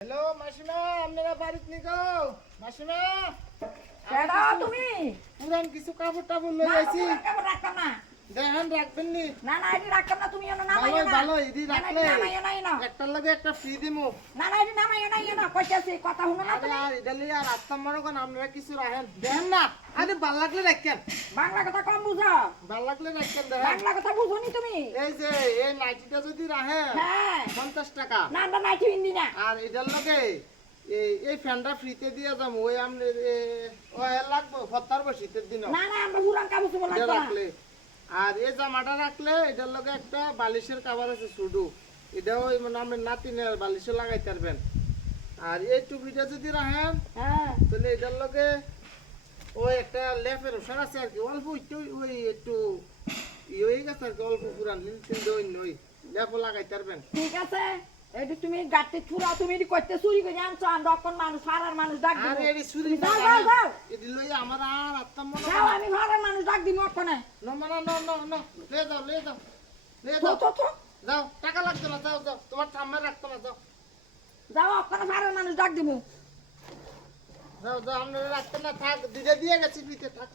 Hello মাসিমা, আপনারা বাড়িতে নি গো? মাসিমা, কেডা তুমি? পুরান কিছু কাপড় টাপড় লই না, আইছি। তোমার কাপড় রাখতাম না। দেখেন রাখবেন নি? না না এটি রাখতাম না, তুমি এনে ভালো নামাইও না। ভালো ইদি না, না, রাখলে এটি নামাইও না, এনো। একটার লগে একটা ফ্রি দিমু। না না এটি নামাইও না, এনো। কইতাছি কথা শুনো না আরে তুমি? আর এটা লই আর আত্মাম মনে কোন আপনারা কিছু রাখেন দেখেন না। আরে ভাল লাগলে রাখেন, বাংলা কথা কম বুঝো। ভাল লাগলে রাখেন। দেখেন বাংলা কথা বুঝোনি তুমি? এই যে এই নাইটিটা যদি রাখেন হ্যাঁ 50 টাকা, না না নাইটি হিন্দি না। আর এটার লগে এই ফ্যানটা ফ্রিতে দিয়ে যাম। ওই আপনি ওই লাগবো ফত্তার বসিতের দিন না না আমরা পুরান কাপড় চোপড় এটা লাগবে না। রাখলে। আর এই জামাটা রাখলে এটার লগে একটা বালিশের কভার আছে শুধু, এটাও মানে আপনার নাতিনের বালিশে লাগাইতে পারবেন। আর এই টুপিটা যদি রাখেন হ্যাঁ তাহলে এটার লগে ওই একটা লেফের ওষার আছে আর কি, অল্প একটু ওই একটু হয়ে গেছে আর কি, অল্প পুরান লিল ওই লেপও লাগাইতে পারবেন। ঠিক আছে। এটি তুমি গাড়তে ছুড়া, তুমি এটি করতে চুরি করে আনছো। আমরা অকন মানুষ ফারার মানুষ ডাক দিব। আর এর চুরি যাও যাও যাও এটি লই আমার আর আত্মা মনে যাও, আমি ফারার মানুষ ডাক দিব অকনে। ন মানে ন লে যাও লে যাও লে তো যাও তো তো যাও, টাকা লাগবে না, যাও যাও, তোমার ঠাম্মায় রাখতো না, যাও যাও অকনে ফারার মানুষ ডাক দিব। যাও যাও, আপনারা রাখতে না থাক, দিতে দিয়ে গেছি ফিতে থাক।